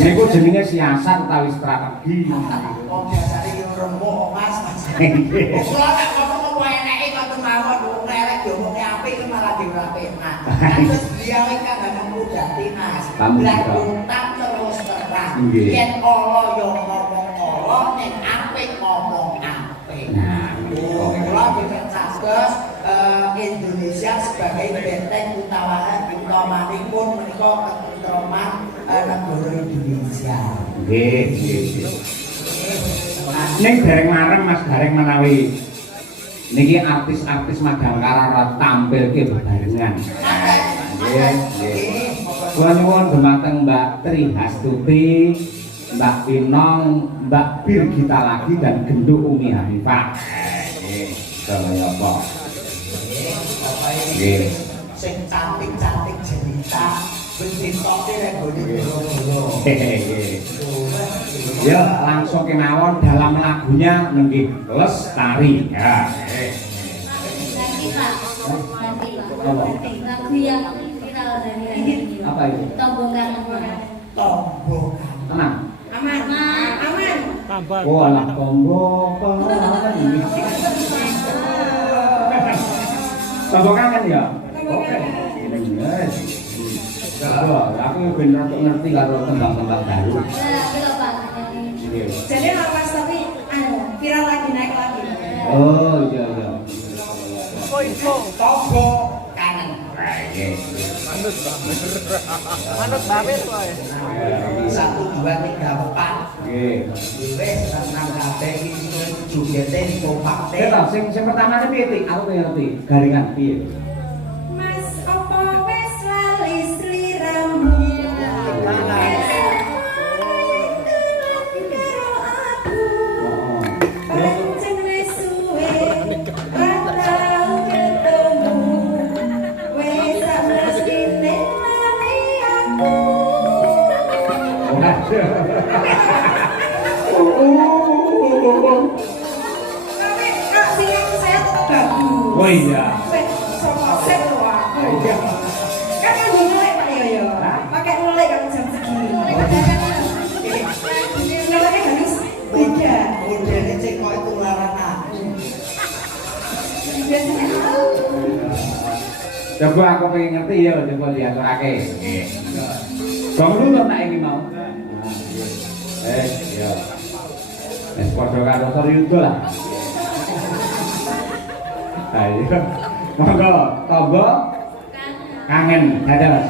Niku jenenge siasat utawi strategi. Wong biasane yo rembuk Mas. Kula nek ngomong eneke kok mawon wong elek yo wong apik malah dirapikan. Terus beliau iki kan mudati Mas. Lah utang terus terang. Yen ala yo ngomong ala, nek apik ngomong apik. Nah, kula dipercayos Indonesia sebagai benteng utamanipun menika ketentraman negara Indonesia. Nggih, nggih. Ning dereng marem Mas Gareng menawi niki artis-artis Madangkara tampilke bebarengan. Nggih, nggih. Kula nyuwun dumateng Mbak Tri Hastuti, Mbak Pinong, Mbak Birgita lagi dan Genduk Umi Hanifah. Nggih, kaya apa? Nggih. Sing cantik-cantik cerita bentuk-bentuknya nek bodo-bodo. Ya, langsung kemawon dalam lagunya nenggih Lestari. Ya. Nanti Pak. Nanti lagu yang viral dari ini. Apa itu? Tombol kangen. Tombol Aman. Aman. Aman. Oh, anak tombol kangen ini. Tombol kangen ya? Oke. Aku bener ngerti karo tembang-tembang baru. Jadi Mas tapi viral lagi naik lagi. Oh iya iya. tombol kangen. Manut babet wae. 1 2 3 4. Nggih. Wis senang kabeh iki jogete kompakte. Kita sing pertama piye Tik? Aku pengen ngerti. Garingan piye? Mas opo wis lali sliramu. Oh iya. Kan yang mulai Pak Yoyo. Pakai mulai kalau jam segini. Mulai harus beda. Modele cek kok itu larang aku. Biasanya Coba aku pengen ngerti ya, coba diaturake. Nggih. Gong dulu tak iki mau. Ya. Wis padha karo Soryudo lah. Ayo. Monggo, tombol kangen dados.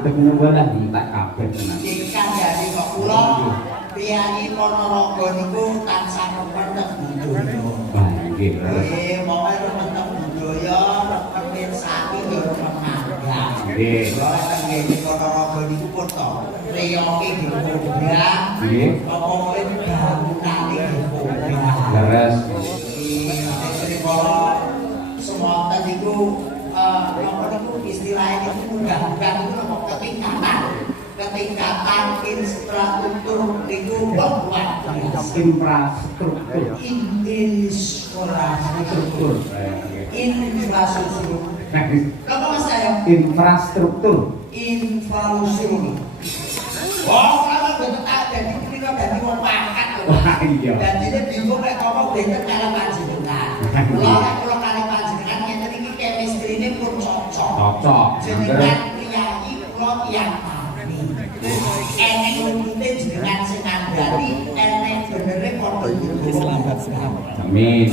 madhep menawa lah entek kabeh tenan. Ikan dari kok kula Priyayi Ponorogo niku tansah remen budaya. Wah, nggih. Pokoke remen budaya, remen mirsani yo remen nanggang. Nggih. Kula tengene Ponorogo niku pun to. Reyoke dipobrak. Nggih. Pokoke bangunane dipobrak. Leres. Semonten niku apa niku istilahnya niku mudah-mudahan niku nopo ketingkatan infrastruktur niku luar biasa. Infrastruktur. Infrastruktur. Infrastruktur. Apa mas saya? Infrastruktur. Infrastruktur. Oh, kalau betul ada di sini kan jadi mau makan. Wah iya. Dan ini bingung nek ngomong dengan cara panjenengan. Kalau kali panjenengan ngeten iki chemistry ini pun cocok. Cocok. Jenengan priyayi kula tiyang tani. Eneng lupute jenengan sing ngandani, eneng benere padha selamat. Amin.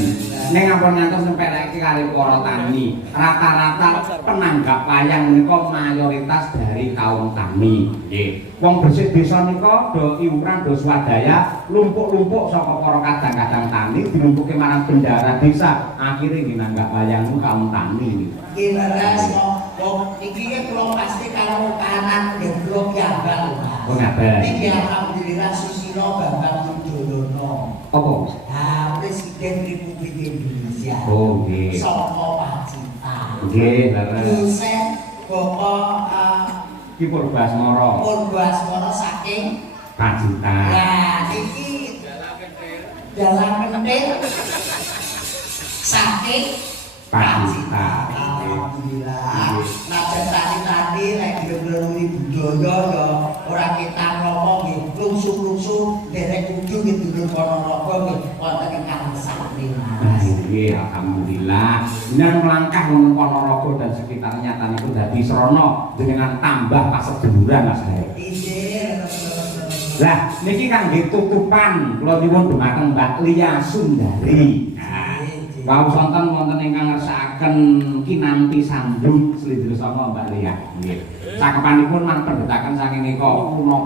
Ning ampun ngantos sampai lagi kali para tani. Rata-rata penanggap wayang menika mayoritas dari kaum tani. Nggih. Wong bersih desa nika do iuran do swadaya lumpuk-lumpuk saka para kadang-kadang tani dilumpuke marang bendara desa. Akhire nggih nanggap wayang kaum tani. Nggih leres kok iki kula pasti karo kanan nggih kula piyambak. Oh ngaten. Niki alhamdulillah Susilo Bambang Yudhoyono. Apa? Presiden Republik Indonesia. Oh nggih. Saka Pacitan. Nggih, leres. Dosen Bapak Ki Purbasmara. Purbasmara saking Pacitan. Nah, iki dalam penting saking Pacitan. Alhamdulillah. Najan tadi nek ngleluri budaya ya ora kita ngomong nggih lungsuh-lungsuh derek kudu nggih dulur Ponorogo nggih wonten ingkang sakti. Nggih, alhamdulillah. Nang melangkah wonten Ponorogo dan sekitarnya taniku dadi srana dengan tambah kaseduluran Mas Hae. Lah, niki kangge tutupan kula nyuwun dhumateng Mbak Lia Sundari. Wau sonten wonten ingkang ngersakaken kinanti sandung Slendra Sanga Mbak Lia. Nggih. Cakepanipun lan pendhetaken saking nika punaka